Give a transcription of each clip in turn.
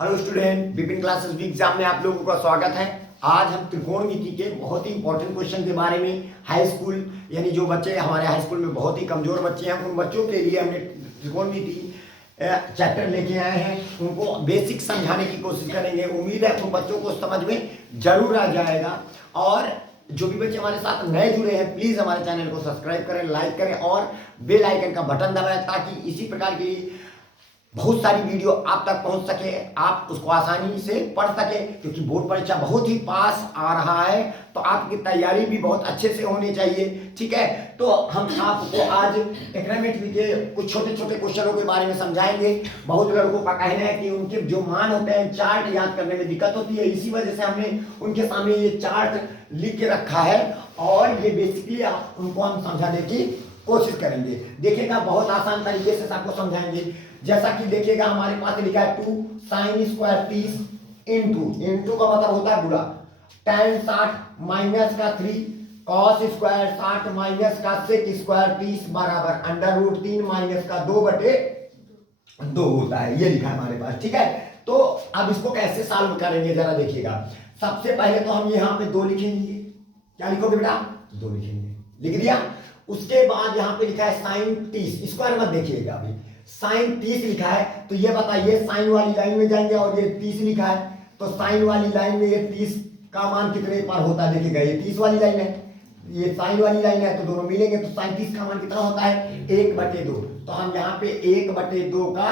Hello student, Vipin classes week exam में आप लोगों का स्वागत है। आज हम त्रिकोणमिति के बहुत ही इंपॉर्टेंट क्वेश्चन के बारे में हाई स्कूल यानी जो बच्चे हमारे हाई स्कूल में बहुत ही कमजोर बच्चे हैं उन बच्चों के लिए हमने त्रिकोणमिति चैप्टर लेके आए हैं। उनको बेसिक समझाने की कोशिश करेंगे। उम्मीद है उन बच्चों को समझ में जरूर आ जाएगा। और जो भी बच्चे हमारे साथ नए जुड़े हैं प्लीज हमारे चैनल को सब्सक्राइब करें, लाइक करें और बेल आइकन का बटन दबाएं ताकि इसी प्रकार की बहुत सारी वीडियो आप तक पहुंच सके, आप उसको आसानी से पढ़ सके। क्योंकि बोर्ड परीक्षा बहुत ही पास आ रहा है तो आपकी तैयारी भी बहुत अच्छे से होनी चाहिए। ठीक है, तो हम आपको आज इकोनॉमेट्री के कुछ छोटे छोटे क्वेश्चनों के बारे में समझाएंगे। बहुत लड़कों का कहना है कि उनके जो मान होते हैं चार्ट याद करने में दिक्कत होती है, इसी वजह से हमने उनके सामने ये चार्ट लिख के रखा है और ये बेसिकली उनको हम समझाने की कोशिश करेंगे। देखिएगा बहुत आसान तरीके से आपको समझाएंगे। जैसा कि देखिएगा हमारे पास लिखा है 2 sin स्क्वायर 30 इंटू का मतलब होता है गुणा, tan 60 माइनस का 3 cos स्क्वायर 60 माइनस का sec स्क्वायर 30 बराबर अंडर रूट 3 माइनस का 2/2 होता है। ये लिखा है हमारे पास। ठीक है, तो अब इसको कैसे सॉल्व करेंगे जरा देखिएगा। सबसे पहले तो हम यहाँ पे 2 लिखेंगे। क्या लिखोगे बेटा? 2 लिखेंगे। लिख दिया। उसके बाद यहाँ पे लिखा है साइन 30 स्क्वायर मत देखिएगा, अभी साइन 30 लिखा है तो ये बताइए साइन वाली लाइन में जाएंगे और ये 30 लिखा है तो साइन वाली लाइन में ये 30 का मान कितने पर होता है? देखिएगा ये 30 वाली लाइन है, ये साइन वाली लाइन है तो दोनों मिलेंगे तो साइन 30 का मान कितना होता है? 1/2। तो हम यहाँ पे 1/2 का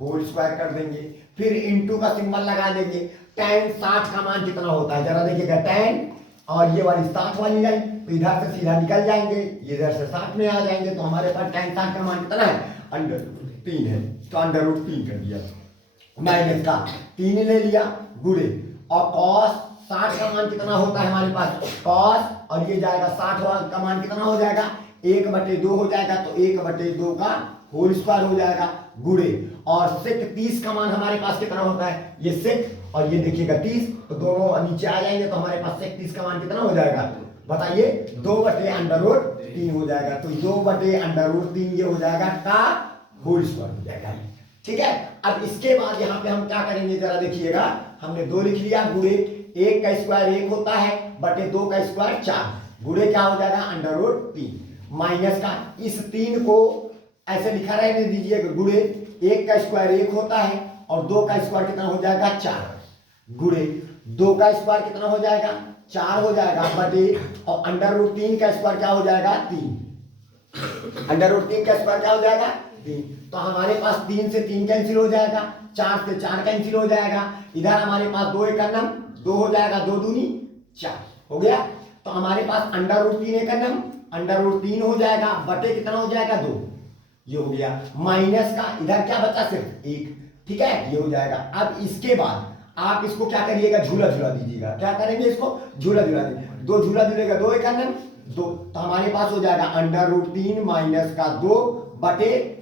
होल स्क्वायर कर देंगे, फिर इंटू का सिंबल लगा देंगे। tan 60 का मान कितना होता है? जरा देखिएगा tan और ये वाली 60 वाली लाइन तो इधर से सीधा निकल जाएंगे, इधर से 60 में आ जाएंगे तो हमारे पास tan 60 का मान कितना है? अंडर 3 है तो अंडर रूट 3 कर दिया, माइनस का 3 ले लिया गुणे और cos 60 का मान कितना होता है हमारे पास? cos और ये जाएगा 60 का मान कितना हो जाएगा? 1/2 हो जाएगा तो 1/2 का होल स्क्वायर हो जाएगा गुणे और sec 30 का मान हमारे पास कितना होता है? ये sec और ये देखिएगा 30 तो दोनों नीचे आ जाएंगे तो हमारे पास sec 30 का मान कितना हो जाएगा? बताइए 2/√3 हो जाएगा तो 2/√3 ये हो जाएगा का होल स्क्वायर हो जाएगा। ठीक है, अब इसके बाद यहाँ पे हम क्या करेंगे जरा देखिएगा। हमने 2 लिख लिया गुणे 1 का स्क्वायर 1 होता है बटे 2 का स्क्वायर 4 गुणे क्या हो जाएगा? अंडर रूट 3 माइनस का इस 3 को ऐसे लिखा रहने दीजिएगा गुणे 1 का स्क्वायर 1 होता है और 2 का स्क्वायर कितना हो जाएगा? 4 गुणे 2 का स्क्वायर कितना हो जाएगा? 4 हो जाएगा बटे और अंडर रूट 3 का स्क्वायर क्या हो जाएगा? 3 अंडर रूट 3 का स्क्वायर क्या हो जाएगा? 3। तो हमारे पास 3 से 3 कैंसिल हो जाएगा, 4 से 4 कैंसिल हो जाएगा, इधर हमारे पास 2 एकम 2 हो जाएगा, 2 दूनी 4 हो गया। तो हमारे पास अंडर रूट 3 एकम अंडर रूट 3 हो जाएगा बटे कितना हो जाएगा? 2 ये हो गया माइनस का इधर क्या बचा? सिर्फ 1। ठीक है, ये हो जाएगा। अब इसके बाद आप इसको क्या करिएगा? झूला झूला दीजिएगा। क्या करेंगे? इसको झूला झूला दीजिए। 2 झूला झूलेगा 2 एकम 2 तो हमारे पास हो जाएगा अंडर रूट 3 माइनस का 2 बटे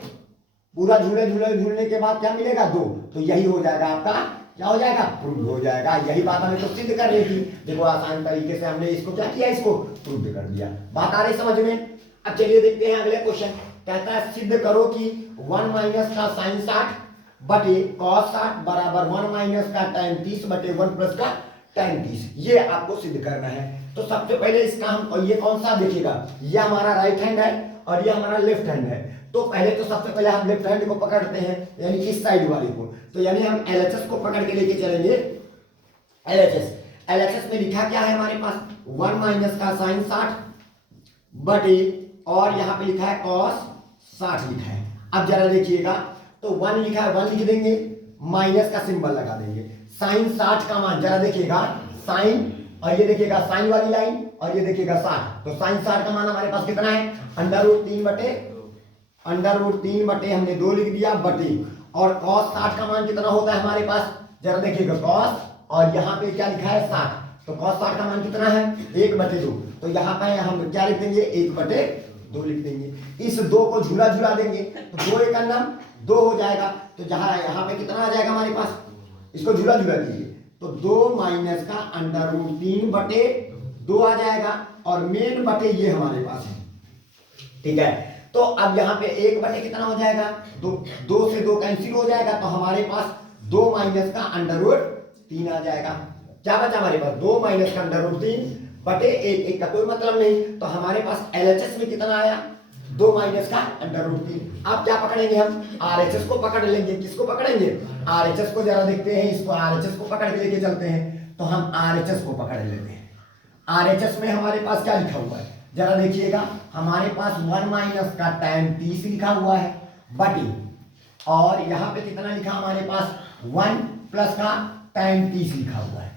पूरा झूलने के बाद क्या मिलेगा? 2। तो यही हो जाएगा आपका, क्या हो जाएगा? प्रूव हो जाएगा। यही बात हमें तो सिद्ध करनी थी। देखो आसान तरीके से हमने इसको क्या किया? इसको प्रूव कर दिया। बात आ रही समझ में? अब चलिए देखते हैं अगले क्वेश्चन। कहता है सिद्ध करो कि 1 माइनस का साइन 60 बटे cos 60 बराबर 1 माइनस का tan 30 बटे 1 प्लस का tan 30। ये आपको सिद्ध करना है। तो सबसे पहले इसका हम ये कौन सा देखिएगा, ये हमारा राइट हैंड है और ये हमारा लेफ्ट हैंड है। तो पहले तो सबसे पहले हम लेफ्ट हैंड को पकड़ते हैं यानी इस साइड वाले को। तो यानी हम LHS को पकड़ के लेके चलेंगे। LHS में लिखा क्या है हमारे पास? 1 माइनस का साइन 60 बटे और यहाँ पे लिखा है cos 60 लिखा है। अब जरा देखिएगा तो 1 लिखा है, 1 लिख देंगे, माइनस का सिंबल लगा देंगे। साइन 60 का मान जरा देखिएगा, साइन और ये देखिएगा साइन वाली लाइन और ये देखिएगा 60 तो साइन 60 का मान हमारे पास कितना है? अंडर रूट 3 बटे हमने 2 लिख दिया बटे और cos 60 का मान कितना होता है हमारे पास? जरा देखिएगा cos और यहाँ पे क्या लिखा है? 60 तो cos 60 का मान कितना है? 1/2 तो यहाँ पे हम क्या लिख देंगे? 1/2 लिख देंगे। इस 2 को झूला झूला देंगे तो 2 एकम 2 हो जाएगा तो जहाँ यहाँ पे कितना आ जाएगा हमारे पास? इसको झूला झूला दीजिए तो 2 माइनस का अंडर रूट 3/2 आ जाएगा और मेन बटे ये हमारे पास है। ठीक है, तो अब यहाँ पे 1 बटे कितना हो जाएगा? 2 से 2 कैंसिल हो जाएगा तो हमारे पास 2 माइनस का अंडर रूट 3 आ जाएगा। क्या बचा हमारे पास? 2 माइनस का अंडर रूट 3 बटे 1, 1 का कोई मतलब नहीं, तो हमारे पास एलएचएस में कितना आया? 2 माइनस का अंडर रूट 3। अब क्या पकड़ेंगे हम? आरएचएस को पकड़ लेंगे। किसको पकड़ेंगे? आरएचएस को। जरा देखते हैं इसको, आरएचएस को पकड़ के लेके चलते हैं, तो हम आरएचएस को पकड़ लेते हैं। आरएचएस में हमारे पास क्या लिखा हुआ है जरा देखिएगा, हमारे पास 1 माइनस का tan 30 लिखा हुआ है बटे, और यहाँ पे कितना लिखा हमारे पास? 1 प्लस का tan 30 लिखा हुआ है।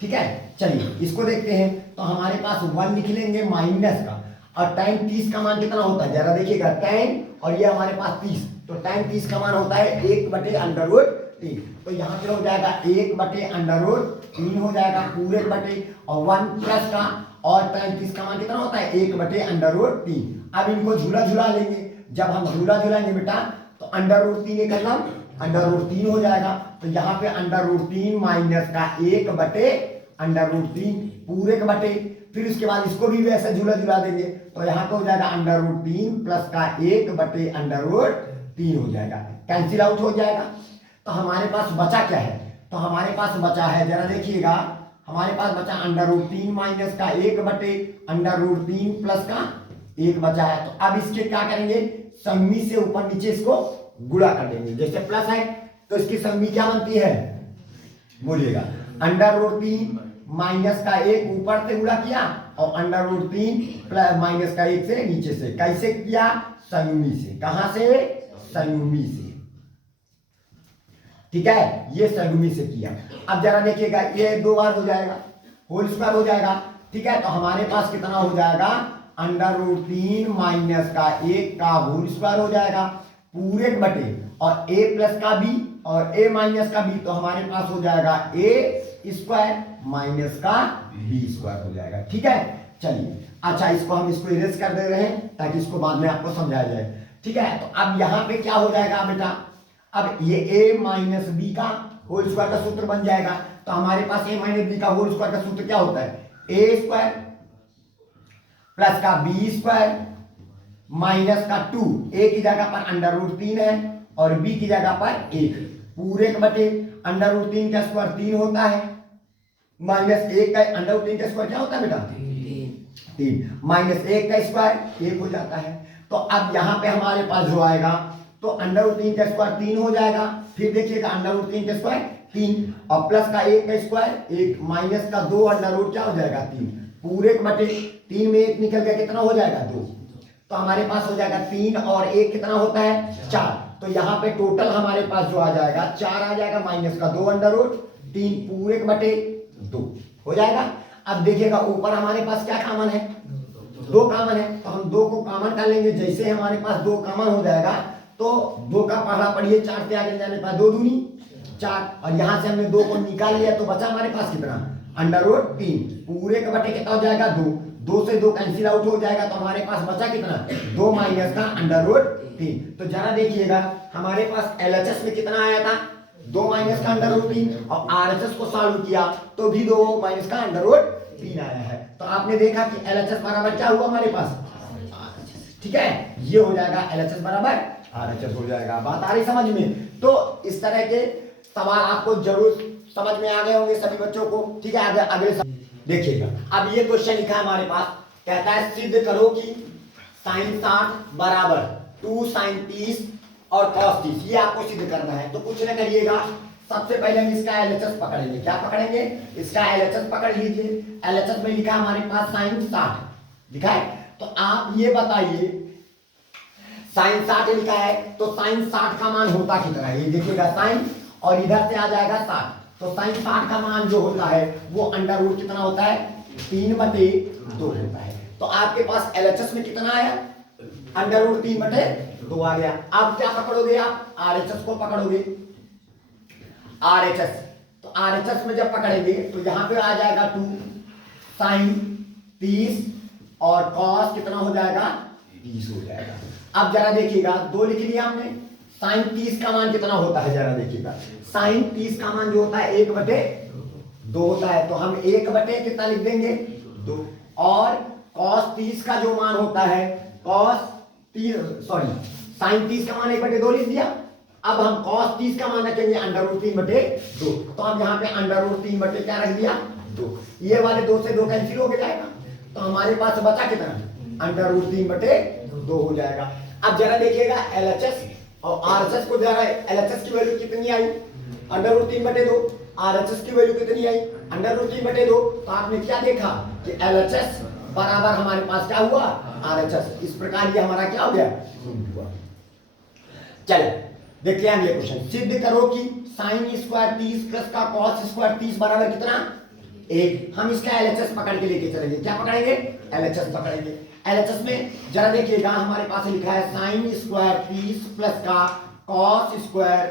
ठीक है, चलिए इसको देखते हैं। तो हमारे पास 1 लिख लेंगे माइनस का, और tan 30 का मान कितना होता है जरा देखिएगा, tan और ये हमारे पास 30, तो tan 30 का मान होता है 1 बटे अंडर रूट 3। तो यहाँ पे हो जाएगा 1 बटे अंडर रूट 3 हो जाएगा पूरे बटे, और 1 प्लस का, और tan 30 का मान कितना होता है? 1 बटे अंडर रूट 3। अब इनको झूला झूला लेंगे। जब हम झूला झूलाएंगे बेटा, तो अंडर रूट 3 एक अंडर रूट 3 हो जाएगा। तो यहाँ पे अंडर रूट 3 माइनस का 1 बटे अंडर रूट 3 पूरे के बटे, फिर उसके बाद इसको भी वैसे झूला झूला देंगे, तो यहाँ पे हो जाएगा अंडर रूट 3 प्लस का 1 बटे अंडर रूट 3 हो जाएगा, कैंसिल आउट हो जाएगा। तो हमारे पास बचा क्या है? तो हमारे पास बचा है, जरा देखिएगा, हमारे पास बचा अंडर रूट 3 माइनस का 1 बटे अंडर रूट 3 प्लस का 1 बचा है। तो अब इसके क्या करेंगे? संमी से ऊपर नीचे इसको गुणा कर देंगे। जैसे प्लस है तो इसकी संमी क्या बनती है? बोलिएगा, अंडर रूट 3 माइनस का 1 ऊपर से गुणा किया, और अंडर रूट 3 प्लस माइनस का 1 से नीचे से। कैसे किया? संयुग्मी से। कहां से? संयुग्मी से। ठीक है, ये संयुग्मी से किया। अब जरा देखिएगा, ये 2 बार हो जाएगा, होल स्क्वायर हो जाएगा। ठीक है, तो हमारे पास कितना हो जाएगा? अंडर रूट 3 माइनस का 1 का होल स्क्वायर हो जाएगा पूरे बटे, और a प्लस का b और a माइनस का b, तो हमारे पास हो जाएगा a स्क्वायर माइनस का b स्क्वायर हो जाएगा। ठीक है, चलिए अच्छा, इसको इरेज कर दे रहे हैं ताकि इसको बाद में आपको समझाया जाए। ठीक है, तो अब यहाँ पे क्या हो जाएगा बेटा? अब ये a माइनस बी का होल स्क्वायर का सूत्र बन जाएगा। तो हमारे पास a माइनस बी का होल स्क्वायर का सूत्र क्या होता है? a स्क्वायर प्लस का b स्क्वायर माइनस का 2, a की जगह पर अंडर रूट 3 है और b की जगह पर 1 पूरे के बटे, अंडर रूट 3 का स्क्वायर 3 होता है, माइनस 1 का अंडर रूट 3 का स्क्वायर क्या होता है बेटा? 3 माइनस 1 का स्क्वायर 1 हो जाता है। तो अब यहाँ पे हमारे पास जो आएगा, तो अंडर रूट 3 का स्क्वायर 3 हो जाएगा, फिर देखिएगा अंडर रूट 3 का स्क्वायर 3, और प्लस का 1 का स्क्वायर 1, माइनस का 2 अंडर रूट क्या हो जाएगा? 3 पूरे के बटे, 3 में 1 निकल गया, कितना हो जाएगा? 2। तो हमारे पास हो जाएगा 3 और 1 कितना होता है? 4। तो यहाँ पे टोटल हमारे पास जो आ जाएगा 4 आ जाएगा, माइनस का 2 अंडर रूट 3 पूरे के बटे 2 हो जाएगा। अब देखिएगा ऊपर हमारे पास क्या कॉमन है? 2 कॉमन है, तो हम 2 को कॉमन कर लेंगे। जैसे हमारे पास 2 कॉमन हो जाएगा, तो 2 का पढ़ा पढ़िए, 4 से आगे जाने पर 2 दूनी 4, और यहाँ से हमने 2 को निकाल लिया, तो बचा हमारे पास कितना? अंडर रूट 3 पूरे के बटे कितना हो जाएगा? 2। 2 से 2 कैंसिल आउट हो जाएगा, तो हमारे पास बचा कितना? 2 माइनस का अंडर रूट 3। तो जरा देखिएगा, हमारे पास एलएचएस में कितना आया था? 2 माइनस का अंडर रूट 3, और आरएचएस को सॉल्व किया तो भी 2 माइनस का अंडर रूट 3 आया है। तो आपने देखा कि एलएचएस बराबर क्या हुआ हमारे पास? ठीक है, ये हो जाएगा एलएचएस बराबर आरएचएस हो जाएगा। बात आ रही समझ में? तो इस तरह के सवाल आपको जरूर समझ में आ गए होंगे सभी बच्चों को। ठीक है, अगले देखिएगा, अब ये क्वेश्चन लिखा है हमारे पास, कहता है सिद्ध करो कि sin 60 बराबर 2 sin 30 और cos 30, ये आपको सिद्ध करना है। तो कुछ न करिएगा, सबसे पहले हम इसका एलएचएस पकड़ेंगे। क्या पकड़ेंगे? इसका एलएचएस पकड़ लीजिए। एलएचएस में लिखा हमारे पास sin 60 लिखा है, तो आप ये बताइए, sin 60 लिखा है, तो sin 60 का मान होता कितना है? ये देखिएगा sin, और इधर से आ जाएगा 60, तो sin 60 का मान जो होता है वो अंडर रूट कितना होता है? 3 बटे 2 होता है। तो आपके पास एलएचएस में कितना आया? अंडर रूट 3 बटे 2 आ गया। अब क्या पकड़ोगे आप? आरएचएस को पकड़ोगे। आरएचएस, तो आरएचएस में जब पकड़ेंगे तो यहाँ पे आ जाएगा 2 sin 30 और cos कितना हो जाएगा? 30 हो जाएगा। अब जरा देखिएगा, 2 लिख लिया हमने, sin 30 का मान कितना होता है? जरा देखिएगा, sin 30 का मान जो होता है 1 बटे 2 होता है, तो हम 1 बटे कितना लिख देंगे? 2। और cos 30 का जो मान होता है, sin 30 का मान 1 बटे 2 लिख दिया, अब हम cos 30 का मान रखेंगे अंडर रूट 3/2। तो हम यहाँ पे अंडर रूट 3 बटे क्या रख दिया 2। ये वाले 2 से 2 कैंसिल हो जाएगा, तो हमारे पास बचा कितना अंडर रूट 3/2 हो जाएगा। अब जरा देखिएगा LHS और RHS को जरा, LHS की वैल्यू कितनी आई अंडर रूट 3/2, RHS की वैल्यू कितनी आई अंडर रूट 3/2। तो आपने क्या देखा कि LHS बराबर हमारे पास क्या हुआ RHS। इस प्रकार ये हमारा क्या हो गया हुआ। चलो देखते हैं अगले क्वेश्चन। सिद्ध करो कि साइन स्क्वायर 30 प्लस का कॉस स्क्वायर 30 बराबर कितना 1। हम इसका LHS पकड़ के लेके चलेंगे। क्या पकड़ेंगे LHS पकड़ेंगे। LHS में जरा देखिएगा हमारे पास लिखा है साइन स्क्वायर 30 प्लस का कॉस स्क्वायर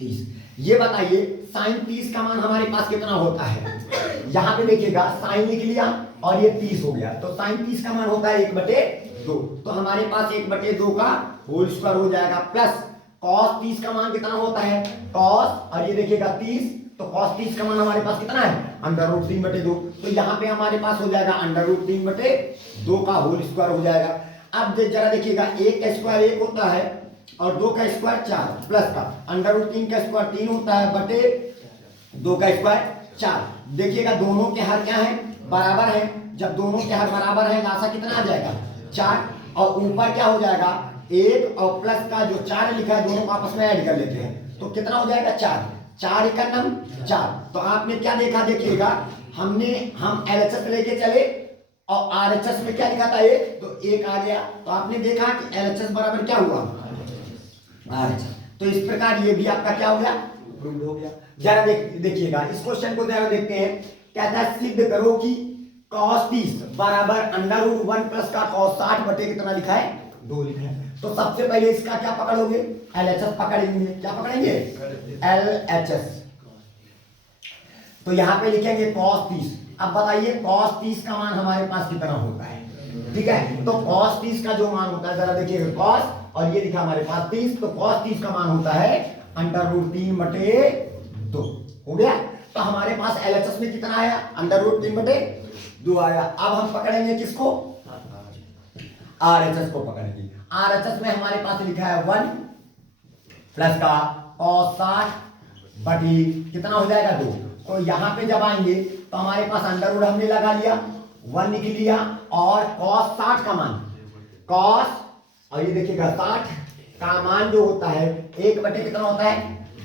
30। ये बताइए साइन 30 का मान हमारे पास कितना होता है। यहाँ पे देखिएगा साइन लिख लिया और ये 30 हो गया, तो साइन 30 का मान होता है 1/2। तो हमारे पास 1/2 का होल स्क्वायर हो जाएगा, प्लस कॉस 30 का मान कितना होता है कॉस, और ये देखिएगा 30, तो कॉस 30 का मान हमारे पास कितना है अंडर रूट 3/2। तो यहाँ पे हमारे पास हो जाएगा अंडर रूट 3/2 का होल स्क्वायर हो जाएगा। अब जरा देखिएगा 1 का स्क्वायर 1 होता है और 2 का स्क्वायर 4, प्लस का अंडर रूट 3 का स्क्वायर 3 होता है बटे 2 का स्क्वायर 4। देखिएगा दोनों के हर क्या है बराबर है। जब दोनों के हर बराबर है लासा कितना आ जाएगा 4, और ऊपर क्या हो जाएगा 1 और प्लस का जो 4 लिखा है दोनों को आपस में ऐड कर लेते हैं, तो कितना हो जाएगा 4, 4 × 9 4। तो आपने क्या देखा देखिएगा हम LHS लेके चले और RHS में क्या लिखा था 1, तो 1 आ गया। तो आपने देखा कि LHS बराबर क्या हुआ RHS। तो इस प्रकार ये भी आपका क्या हो गया प्रूव हो गया। जरा देखिएगा इस क्वेश्चन को जरा देखते हैं। कहता है सिद्ध करो कि cos 30 बराबर अंडर रूट 1 प्लस का cos 60 बटे कितना लिखा है 2 लिखा है। तो सबसे पहले इसका क्या पकड़ोगे LHS पकड़ेंगे। क्या पकड़ेंगे LHS। तो यहाँ पे लिखेंगे cos 30। अब बताइए cos 30 का मान हमारे पास कितना होता है, ठीक है। तो cos 30 का जो मान होता है जरा देखिएगा cos, और ये लिखा हमारे पास 30, तो cos 30 का मान होता है अंडर रूट 3/2 हो गया। तो हमारे पास LHS में कितना आया अंडर रूट 3/2 आया। अब हम पकड़ेंगे किसको RHS को पकड़ेंगे। RHS में हमारे पास लिखा है 1 प्लस का cos 60 बटी कितना हो जाएगा 2। तो यहाँ पे जब आएंगे तो हमारे पास अंडर रूट हमने लगा लिया 1 लिख लिया, और cos 60 का मान cos, और ये देखिएगा 60 का मान जो होता है 1 बटे कितना होता है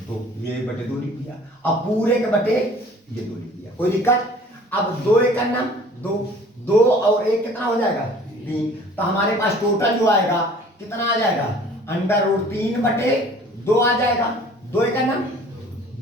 2, ये 1/2 लिख दिया, अब पूरे के बटे ये 2 लिख दिया, कोई दिक्कत। अब 2 × 9 2 और 1 कितना हो जाएगा 3। तो हमारे पास टोटल जो आएगा कितना आ जाएगा अंडर रूट 3/2 आ जाएगा। 2 × 9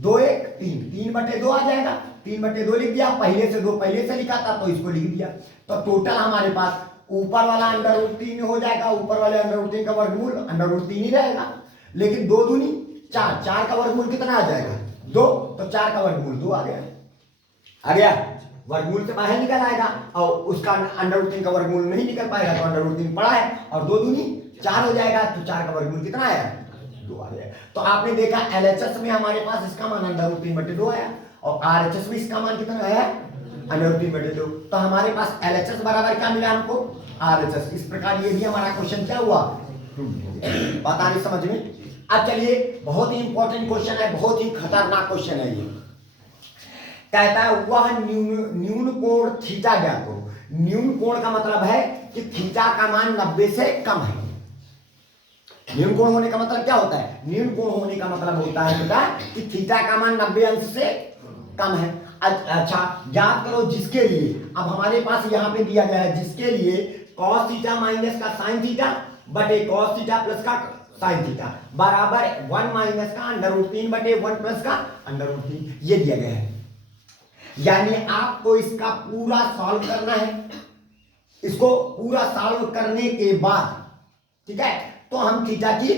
2 1 3 3/2 आ जाएगा। 3/2 लिख दिया, पहले से 2 पहले से लिखा था तो इसको लिख दिया। तो टोटल हमारे पास ऊपर वाला अंडर रूट 3 हो जाएगा, ऊपर वाले अंडर रूट 3 का वर्गमूल अंडर रूट 3 ही रहेगा, लेकिन 2 दूनी 4, 4 का वर्गमूल कितना आ जाएगा 2, तो 4 का वर्गमूल 2 आ गया वर्गमूल से बाहर निकल आएगा, और उसका अंडर रूट 3 का वर्गमूल नहीं निकल पाएगा, तो अंडर रूट 3 पड़ा है और 2 दूनी 4 हो जाएगा, तो 4 का वर्गमूल कितना आया 2 आ गया। तो आपने देखा LHS में हमारे पास इसका मान अंडर रूट 3/2 आया, और RHS में इसका मान कितना आया अंडर रूट 3/2। तो हमारे पास LHS बराबर क्या मिला हमको RHS। इस प्रकार ये भी हमारा क्वेश्चन क्या हुआ बात आ रही समझ में। अब चलिए बहुत ही इंपॉर्टेंट क्वेश्चन है, बहुत ही खतरनाक क्वेश्चन है ये। कहता है वह न्यून कोण थीटा ज्ञात करो। न्यून कोण का मतलब है कि थीटा का मान 90 से कम है। न्यून कोण होने का मतलब क्या होता है, न्यून कोण होने का मतलब होता है बेटा कि थीटा का मान 90 अंश से कम है। अच्छा ज्ञात करो जिसके लिए, अब हमारे पास यहाँ पे दिया गया है जिसके लिए cos थीटा माइनस का sin थीटा बटे cos थीटा प्लस का sin थीटा बराबर 1 माइनस का अंडर रूट 3/1 प्लस का अंडर रूट 3, ये दिया गया है। यानी आपको इसका पूरा सॉल्व करना है। इसको पूरा सॉल्व करने के बाद ठीक है तो हम थीटा की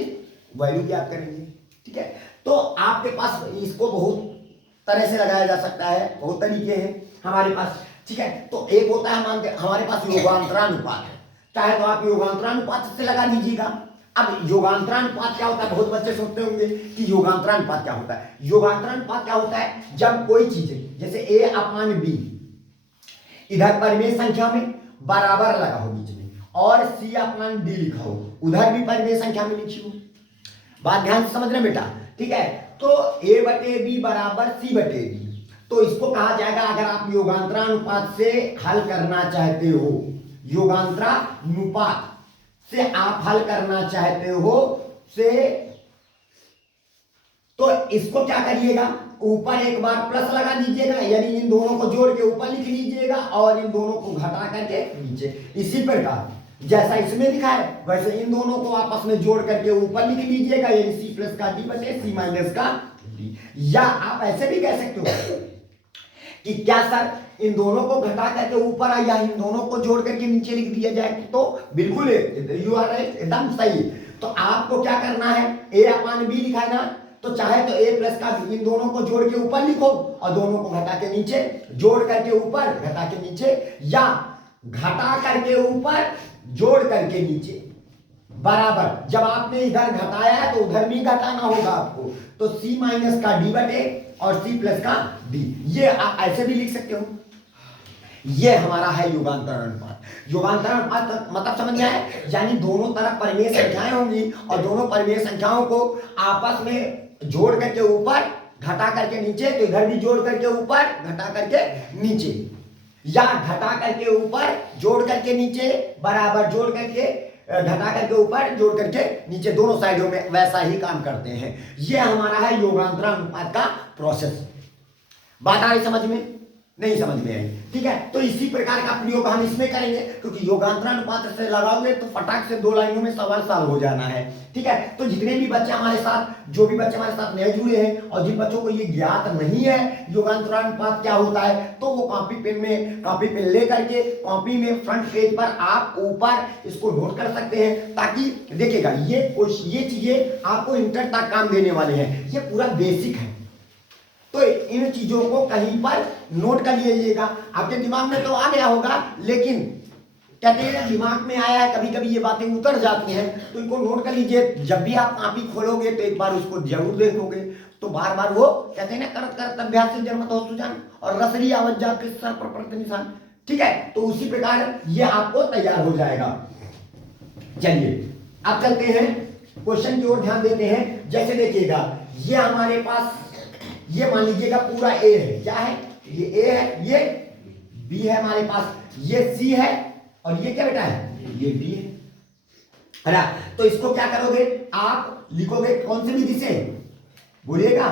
वैल्यू ज्ञात करेंगे, ठीक है। तो आपके पास इसको बहुत तरह से लगाया जा सकता है, बहुत तरीके हैं हमारे पास, ठीक है। तो एक होता है मानते हमारे पास योगांतरानुपात है, चाहे तो आप योगांतरानुपात से लगा दीजिएगा। अब योगांतरानुपात क्या होता है, बहुत बच्चे सोचते होंगे कि योगांतरानुपात क्या होता है। योगांतरानुपात क्या होता है, जब कोई चीज जैसे A/B इधर परिमेय संख्या में बराबर लगा हो बीच में, और C/D लिखा हो, उधर भी परिमेय संख्या में लिखी हो। बात ध्यान से समझना बेटा, ठीक है। तो a बटे बी बराबर c बटे डी, तो इसको कहा जाएगा, अगर आप योगांतरानुपात से हल करना चाहते हो, योगांतरानुपात से आप हल करना चाहते हो से, तो इसको क्या करिएगा, ऊपर एक बार प्लस लगा दीजिएगा, यानी इन दोनों को जोड़ के ऊपर लिख लीजिएगा और इन दोनों को घटा करके नीचे। इसी प्रकार जैसा इसमें लिखा है वैसे इन दोनों को आपस में जोड़ करके ऊपर लिख लीजिएगा, यानी सी प्लस का डी बटे सी माइनस का डी। या आप ऐसे भी कह सकते हो कि क्या सर इन दोनों को घटा करके ऊपर या इन दोनों को जोड़ करके नीचे लिख दिया जाए, तो बिल्कुल यू आर राइट, एकदम सही। तो आपको क्या करना है, ए अपान बी लिखा है ना, तो चाहे तो a प्लस का इन दोनों को जोड़ के ऊपर लिखो और दोनों को घटा के नीचे, जोड़ करके ऊपर घटा के नीचे, या घटा करके ऊपर जोड़ करके नीचे, बराबर। जब आपने इधर घटाया है तो उधर भी घटाना होगा आपको, तो c माइनस का डी बटे और c प्लस का डी, ये आप ऐसे भी लिख सकते हो। ये हमारा है योगांतर अनुपात। योगांतर अनुपात मतलब समझ में आया, यानी दोनों तरफ परिमेय संख्याएं होंगी और दोनों परिमेय संख्याओं को आपस में जोड़ करके ऊपर घटा करके नीचे, तो इधर भी जोड़ करके ऊपर घटा करके नीचे, या घटा करके ऊपर जोड़ करके नीचे, बराबर जोड़ करके घटा करके ऊपर जोड़ करके नीचे, दोनों साइडों में वैसा ही काम करते हैं। ये हमारा है योगांतर अनुपात का प्रोसेस। बात आ रही समझ में, नहीं समझ में आई, ठीक है। तो इसी प्रकार का प्रयोग हम इसमें करेंगे, क्योंकि योगांतरानुपात से लगाओगे तो फटाक से 2 लाइनों में सवाल सॉल्व हो जाना है, ठीक है। तो जितने भी बच्चे हमारे साथ, जो भी बच्चे हमारे साथ नए जुड़े हैं और जिन बच्चों को ये ज्ञात नहीं है योगांतरानुपात क्या होता है, तो वो कॉपी पेन ले करके कॉपी में फ्रंट पेज पर आप ऊपर इसको नोट कर सकते हैं, ताकि देखिएगा ये चीजें आपको इंटर तक काम देने वाले हैं। ये पूरा बेसिक है, तो इन चीजों को कहीं पर नोट कर लीजिएगा। आपके दिमाग में तो आ गया होगा, लेकिन कहते हैं दिमाग में आया है, कभी कभी ये बातें उतर जाती हैं, तो इनको नोट कर लीजिए। जब भी आप कॉपी खोलोगे तो एक बार उसको जरूर देखोगे, तो बार बार वो कहते हैं ना, करत करत अभ्यास से जन्मत हो सुजान, और रसली आवत जात सर पर प्रति निशान, ठीक है। तो उसी प्रकार ये आपको तैयार हो जाएगा। चलिए अब चलते हैं क्वेश्चन की ओर, ध्यान देते हैं। जैसे देखिएगा, ये हमारे पास, ये मान लीजिएगा पूरा ए है, क्या है, ये ए है, ये बी है हमारे पास, ये सी है और ये क्या बेटा है, ये डी है ना। तो इसको क्या करोगे, आप लिखोगे कौन सी विधि से, बोलिएगा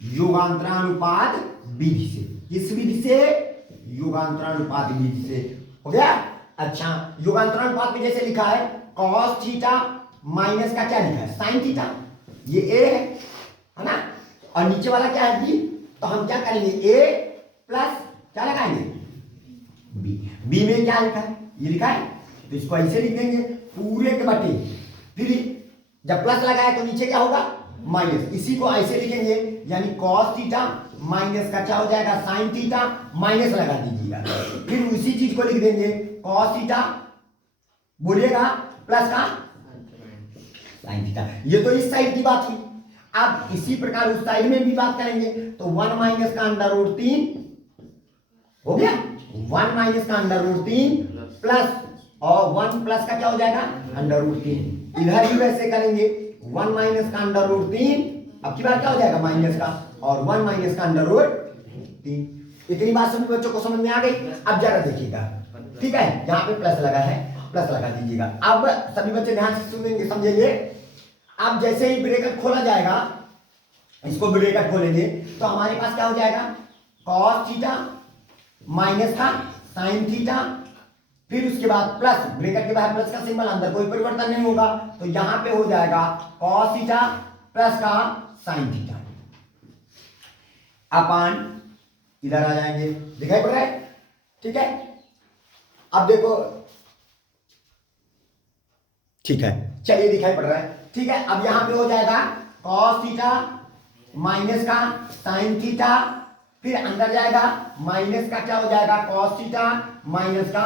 योगांतरानुपात विधि से। किस विधि से, योगांतरानुपात विधि से, हो गया। अच्छा, योगांतरानुपात में जैसे लिखा है cos थीटा माइनस का क्या लिखा है, साइन थीटा, ये ए है ना, और नीचे वाला क्या है बी, तो हम क्या करेंगे, ए प्लस क्या लगाएंगे, बी। बी में क्या लिखा है, ये लिखा है, तो इसको ऐसे लिख देंगे पूरे के बटे, फिर जब प्लस लगाए तो नीचे क्या होगा, माइनस। इसी को ऐसे लिखेंगे, यानी cos थीटा माइनस का क्या हो जाएगा, साइन थीटा, माइनस लगा दीजिएगा, फिर उसी चीज को लिख देंगे cos थीटा, बोलिएगा प्लस का साइन थीटा। ये तो इस साइड की बात हुई। अब इसी प्रकार उस साइड में भी बात करेंगे, तो 1 माइनस का अंडर रूट 3 हो गया, 1 माइनस का अंडर रूट 3 प्लस, और 1 प्लस का क्या हो जाएगा, अंडर रूट 3। इधर भी वैसे करेंगे, 1 माइनस का अंडर रूट 3, अब की बार क्या हो जाएगा, माइनस का, और 1 माइनस का अंडर रूट 3। इतनी बात सभी बच्चों को समझ में आ गई। अब जरा देखिएगा, ठीक है, यहाँ पे प्लस लगा है, प्लस लगा दीजिएगा। अब सभी बच्चे ध्यान से सुनेंगे, समझेंगे। अब जैसे ही ब्रैकेट खोला जाएगा, इसको ब्रैकेट खोलेंगे तो हमारे पास क्या हो जाएगा, cos थीटा माइनस का साइन थीटा, फिर उसके बाद प्लस, ब्रैकेट के बाहर प्लस का सिंबल, अंदर कोई परिवर्तन नहीं होगा, तो यहां पे हो जाएगा cos थीटा प्लस का साइन थीटा अपान, इधर आ जाएंगे, दिखाई पड़ रहा है, ठीक है। अब देखो, ठीक है, चलिए दिखाई पड़ रहा है, ठीक है। अब यहां पे हो जाएगा cos थीटा माइनस का साइन थीटा, फिर अंदर जाएगा माइनस का क्या हो जाएगा, cos थीटा माइनस का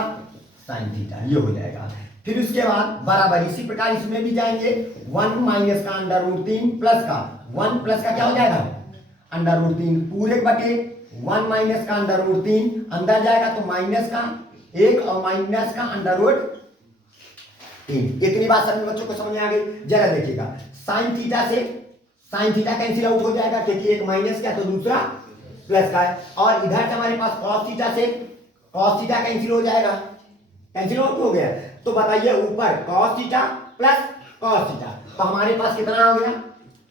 साइन थीटा, ये हो जाएगा। फिर उसके बाद बराबर इसी प्रकार इसमें भी जाएंगे, 1 माइनस का अंडर रूट 3 प्लस का 1 प्लस का क्या हो जाएगा, अंडर रूट 3 पूरे बटे 1 माइनस का अंडर रूट 3, अंदर जाएगा तो माइनस का 1 और माइनस का अंडर रूट 3। इतनी बात सभी बच्चों को समझ में आ गई। जरा देखिएगा, साइन थीटा से साइन थीटा कैंसिल आउट हो जाएगा क्योंकि एक माइनस का तो दूसरा प्लस का है, और इधर से हमारे पास कॉस थीटा से कॉस थीटा कैंसिल हो जाएगा, कैंसिल आउट हो गया। तो बताइए ऊपर cos theta plus cos theta, तो हमारे पास कितना आ गया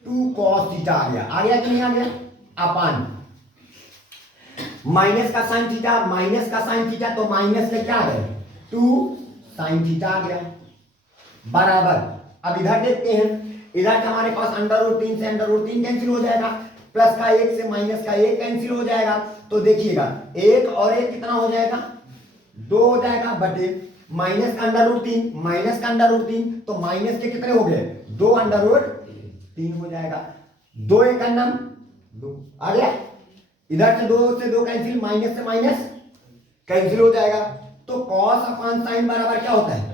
2 कॉस थीटा आ गया कि नहीं आ गया, अपान माइनस का साइन थीटा तो माइनस में क्या आ गया 2 साइन थीटा आ गया बराबर। अब इधर देखते हैं, इधर का हमारे पास √3 से √3 कैंसिल हो जाएगा, प्लस का 1 से माइनस का 1 कैंसिल हो जाएगा। तो देखिएगा 1 और 1 कितना हो जाएगा 2 हो जाएगा, बटे माइनस का √3 तो माइनस के कितने हो गए 2 √3 हो जाएगा। 2 1 2 आ गया, इधर से 2 से 2 कैंसिल, माइनस से माइनस कैंसिल हो जाएगा। तो कॉस अपान साइन बराबर क्या होता है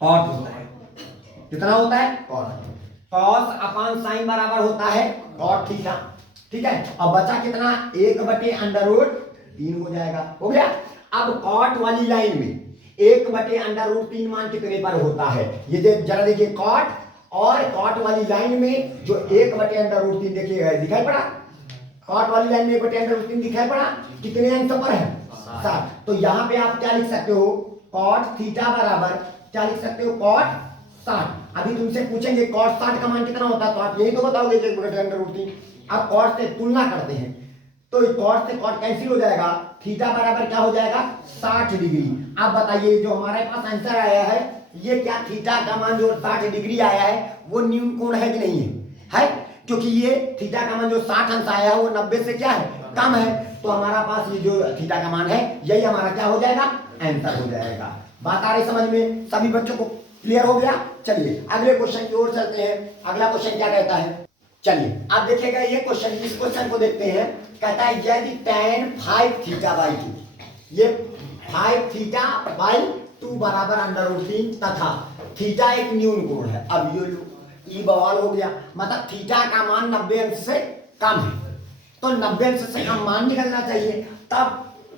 कॉट होता है। कितना होता है कॉट। कॉस अपान साइन बराबर होता है कॉट थीटा, ठीक है। अब बचा कितना 1/√3 हो जाएगा, हो गया। अब कॉट वाली लाइन में 1/√3 मान कितने पर होता है, ये जरा देखिए कॉट और कॉट वाली लाइन में जो 1/√3 देखिएगा दिखाई पड़ा, कॉट वाली लाइन में 1/√3 दिखाई पड़ा, कितने अंक पर है 7। तो यहाँ पे आप क्या लिख सकते हो कॉट थीटा बराबर क्या लिख सकते हो कॉट 60। अभी तुमसे पूछेंगे कॉट 60 का मान कितना होता है, तो आप यही तो बताओगे 1/√3। अब कॉट से तुलना करते हैं, तो कॉट से कॉट कैंसिल हो जाएगा, थीटा बराबर क्या हो जाएगा 60 डिग्री। अब बताइए जो हमारे पास आंसर आया है, ये क्या थीटा का मान जो 60 डिग्री आया है वो न्यून कोण है कि नहीं है, क्योंकि ये थीटा का मान जो 60 अंश आया है वो 90 से क्या है कम है। तो हमारा पास ये जो थीटा का मान है यही हमारा क्या हो जाएगा आंसर हो जाएगा। बात आ रही समझ में, सभी बच्चों को क्लियर हो गया। चलिए अगले क्वेश्चन की ओर चलते हैं। अगला क्वेश्चन क्या कहता है, चलिए आप देखिएगा ये क्वेश्चन, इस क्वेश्चन को देखते हैं। कहता है यदि tan 5 θ/2, ये 5 θ/2 बराबर √3 तथा थीटा एक न्यून कोण है। अब ये बवाल हो गया, मतलब थीटा का मान 90 अंश से कम है, तो 90 अंश से कम मान निकलना चाहिए, तब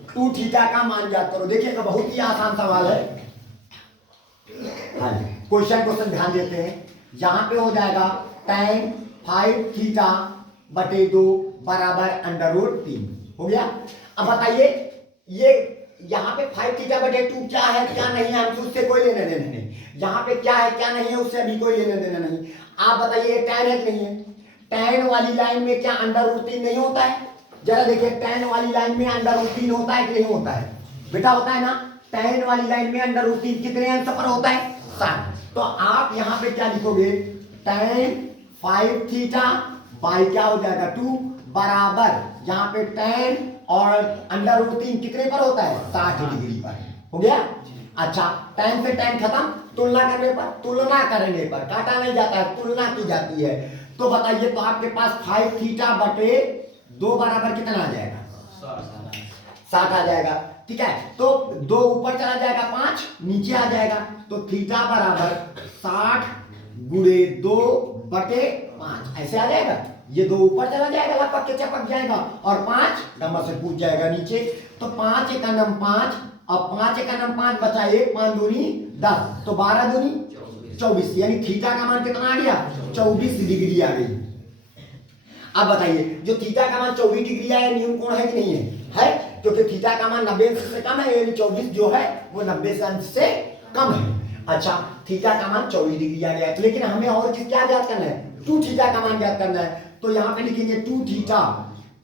2 थीटा का मान ज्ञात करो। देखिएगा बहुत ही आसान सवाल है। हाँ जी, क्वेश्चन ध्यान देते हैं। यहाँ पे हो जाएगा tan 5 θ/2 बराबर √3 हो गया। अब बताइए ये यहाँ पे 5 θ/2 क्या है क्या नहीं है, हमसे उससे कोई लेने देना नहीं। यहाँ पे क्या है क्या नहीं है उससे अभी कोई लेने देना नहीं। आप बताइए tan है कि नहीं है, tan वाली लाइन में क्या √3 नहीं होता है, जरा देखिए tan वाली लाइन में √3 होता है कि नहीं होता है बेटा, होता है ना। tan वाली लाइन में √3 कितने अंश पर होता है 60। तो आप यहाँ पे क्या लिखोगे tan 5 θ क्या हो जाएगा 2 बराबर यहाँ पे tan और √3 कितने पर होता है 60 डिग्री पर, हो गया। अच्छा tan से tan खत्म, तुलना करने पर काटा नहीं जाता है, तुलना की जाती है। तो बताइए तो आपके पास 5 θ/2 बराबर कितना आ जाएगा 60 आ जाएगा, ठीक है। तो 2 ऊपर चला जाएगा 5 नीचे आ जाएगा, तो थीटा बराबर 60 गुणे 2/5 ऐसे आ जाएगा। ये 2 ऊपर चला जाएगा, लपक के चपक जाएगा, और 5 नंबर से पूछ जाएगा नीचे। तो 5 × 5 और 5 × 5 बचा 1, 5 दूनी 10, तो 12 दूनी 24, यानी थीटा का मान कितना आ गया 24 डिग्री आ गई। अब बताइए जो थीटा का मान 24 डिग्री आया न्यून कोण है कि नहीं है, क्योंकि थीटा का मान 90 अंश से कम है, यानी 24 जो है वो 90 अंश से कम है। अच्छा थीटा का मान 24 डिग्री आ गया, लेकिन हमें और चीज क्या ज्ञात करना है 2 थीटा का मान ज्ञात करना है। तो यहाँ पे लिखेंगे 2 थीटा,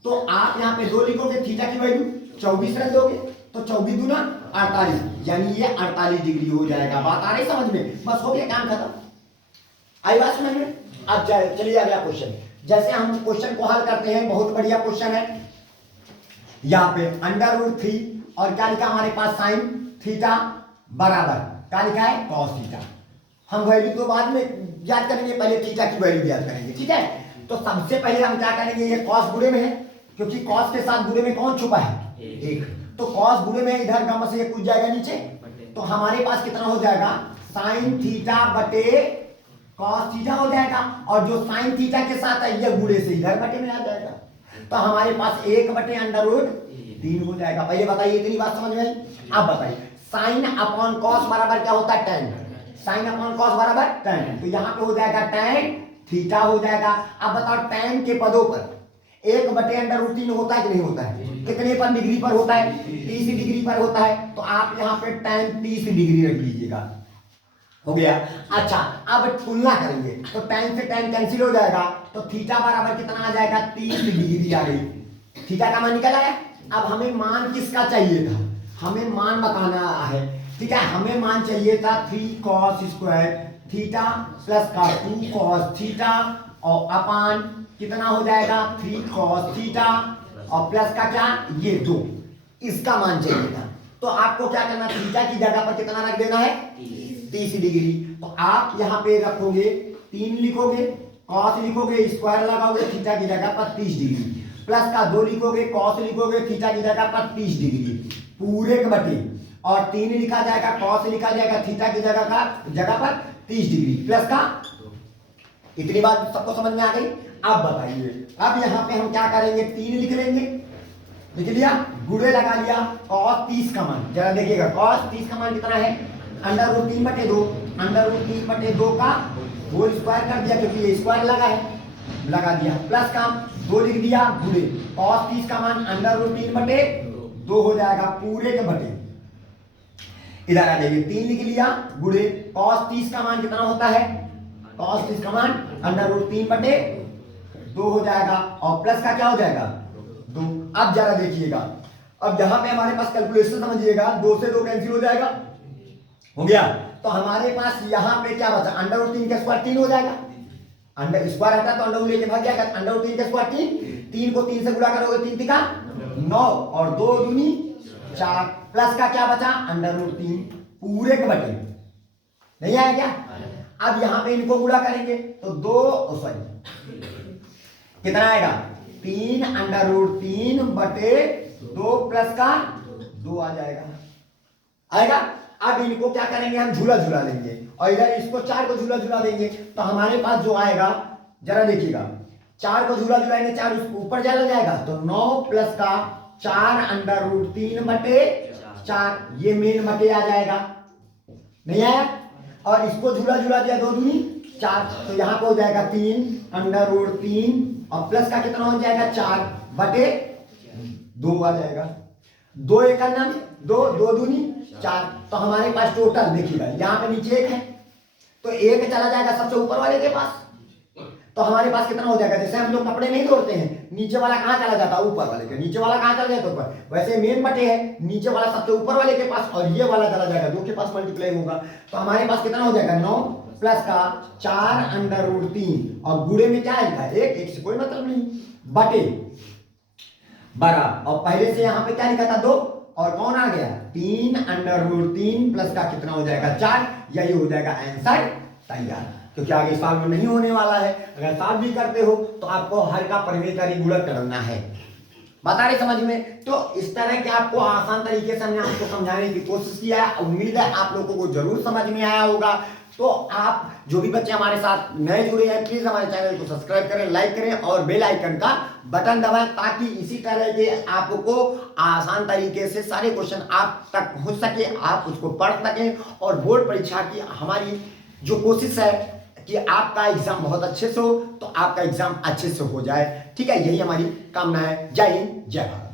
तो आप यहाँ पे 2 लिखोगे, थीटा की वैल्यू 24 रख दोगे, तो 24 दूना 48, यानी ये 48 डिग्री हो जाएगा। बात आ रही समझ में, बस हो गया काम खत्म। आई बात समझ में। अब चलिए अगला क्वेश्चन, जैसे हम क्वेश्चन को हल करते हैं, बहुत बढ़िया क्वेश्चन है। यहाँ पे √3 और क्या लिखा हमारे पास साइन थीटा बराबर क्या लिखा है कॉस थीटा। हम वैल्यू तो बाद में याद करेंगे, पहले थीटा की वैल्यू याद करेंगे, ठीक है। तो सबसे पहले हम क्या करेंगे, ये कॉस बुरे में है, क्योंकि कॉस के साथ बुरे में कौन छुपा है 1, तो कॉस बुरे में इधर गम से कूद जाएगा नीचे, तो हमारे पास कितना हो जाएगा साइन थीटा बटे कॉस थीटा हो जाएगा, और जो साइन थीटा के साथ है ये बुरे से इधर बटे में आ जाएगा, तो हमारे पास 1/√3 हो जाएगा। पहले बताइए इतनी बात समझ में आई। अब बताइए साइन अपॉन कॉस बराबर क्या होता है tan, साइन अपॉन कॉस बराबर tan, तो यहाँ पे हो जाएगा tan थीटा हो जाएगा। अब बताओ tan के पदों पर 1/√3 होता है कि नहीं होता है? कितने पर डिग्री पर होता है? 30 डिग्री पर होता है, तो आप यहाँ पे tan 30 डिग्री रख लीजिएगा, हो गया। अच्छा अब तुलना करेंगे तो tan से tan कैंसिल हो जाएगा, तो थीटा बराबर कितना आ जाएगा? 30 डिग्री आ गई। थीटा का मान निकल आया। अब हमें मान किसका चाहिए था? हमें मान बताना है, ठीक है। हमें मान चाहिए था 3 cos स्क्वायर थीटा प्लस का 2 cos थीटा और अपान कितना हो जाएगा? 3 cos थीटा और प्लस का क्या? ये 2, इसका मान चाहिए था। तो आपको क्या करना? थीटा की जगह पर कितना रख देना है? 30 डिग्री। तो आप यहाँ पे रखोगे 3 लिखोगे, cos लिखोगे, स्क्वायर लगाओगे थीटा की जगह पर 30 डिग्री, प्लस का 2 लिखोगे, cos लिखोगे थीटा की जगह पर 30 डिग्री पूरे के बटे, और 3 लिखा जाएगा, cos लिखा जाएगा थीटा की जगह पर 30 डिग्री प्लस का। इतनी बात सबको समझ में आ गई? अब बताइए, अब यहाँ पे हम क्या करेंगे? 3 लिख लेंगे, लिख लिया, गुणे लगा लिया, cos 30 का मान जरा देखिएगा, cos 30 का मान कितना है? √3/2, √3/2 का होल स्क्वायर कर दिया, क्योंकि ये स्क्वायर लगा है, लगा दिया, प्लस का 2 लिख दिया, गुणे cos 30 का मान √3/2 हो जाएगा पूरे के बटे। इधर आ जाइए, 3 लिख लिया, गुणे cos 30 का मान कितना होता है? cos 30 का मान √3/2 हो जाएगा, और प्लस का क्या हो जाएगा? 2। अब जरा देखिएगा, अब यहाँ पे हमारे पास कैलकुलेशन समझिएगा, 2 से 2 कैंसिल हो जाएगा, हो गया। तो हमारे पास यहाँ पे क्या बचा? √3 का स्क्वायर 3 हो जाएगा, अंडर स्क्वायर हटा तो अंडर लेके भाग जाएगा, √3 का स्क्वायर 3 को 3 से गुणा करोगे 3 तिका 9 और 2 दूनी 4, प्लस का क्या बचा? √3 पूरे के बटे। नहीं आया क्या? अब यहाँ पे इनको गुणा करेंगे तो 2 सॉरी कितना आएगा? 3 √3/2 प्लस का 2 आ जाएगा, आएगा। अब इनको क्या करेंगे? हम झूला झूला लेंगे, और इधर इसको 4 को झूला झूला देंगे, तो हमारे पास जो आएगा जरा देखिएगा, 4 को झूला झूलाएंगे, 4 ऊपर चला जाएगा, तो 9 प्लस का 4 √3/4, ये मेन बटे आ जाएगा, नहीं आया। और इसको झूला झूला दिया, 2 दूनी 4, तो यहाँ पे हो जाएगा 3 √3 और प्लस का कितना हो जाएगा? 4/2 आ जाएगा। 2 एक नाम 2, 2 दूनी 4, तो हमारे पास टोटल देखिएगा, यहाँ पे नीचे 1 है, तो 1 चला जाएगा सबसे ऊपर वाले के पास, तो हमारे पास कितना हो जाएगा? जैसे हम लोग कपड़े नहीं तोड़ते हैं, नीचे वाला कहाँ चला जाता है? ऊपर वाले के। नीचे वाला कहाँ चला जाता है? ऊपर। वैसे मेन बटे है, नीचे वाला सबसे ऊपर वाले के पास, और ये वाला चला जाएगा 2 के पास मल्टीप्लाई होगा, तो हमारे पास कितना हो जाएगा? 9 प्लस का 4 √3 और गुणे में क्या लिखा है? 1 से कोई मतलब नहीं, बटे बड़ा, और पहले से यहाँ पे क्या लिखा था? 2, और कौन आ गया? 3 √3 प्लस का कितना हो जाएगा? 4। यही हो जाएगा आंसर तैयार, क्योंकि आगे सवाल में नहीं होने वाला है। अगर सॉल्व भी करते हो तो आपको हर का परिमेय गुणक करना है। बता रहे समझ में? तो इस तरह के आपको आसान तरीके से हमने आपको समझाने की कोशिश किया है। उम्मीद है आप लोगों को जरूर समझ में आया होगा। तो आप जो भी बच्चे हमारे साथ नए जुड़े हैं, प्लीज हमारे चैनल को सब्सक्राइब करें, लाइक करें और बेल आइकन का बटन दबाएं, ताकि इसी तरह के आपको आसान तरीके से सारे क्वेश्चन आप तक पहुंच सके, आप उसको पढ़ सकें, और बोर्ड परीक्षा की हमारी जो कोशिश है कि आपका एग्जाम बहुत अच्छे से हो, तो आपका एग्जाम अच्छे से हो जाए। ठीक है, यही हमारी कामना है। जय हिंद, जय भारत।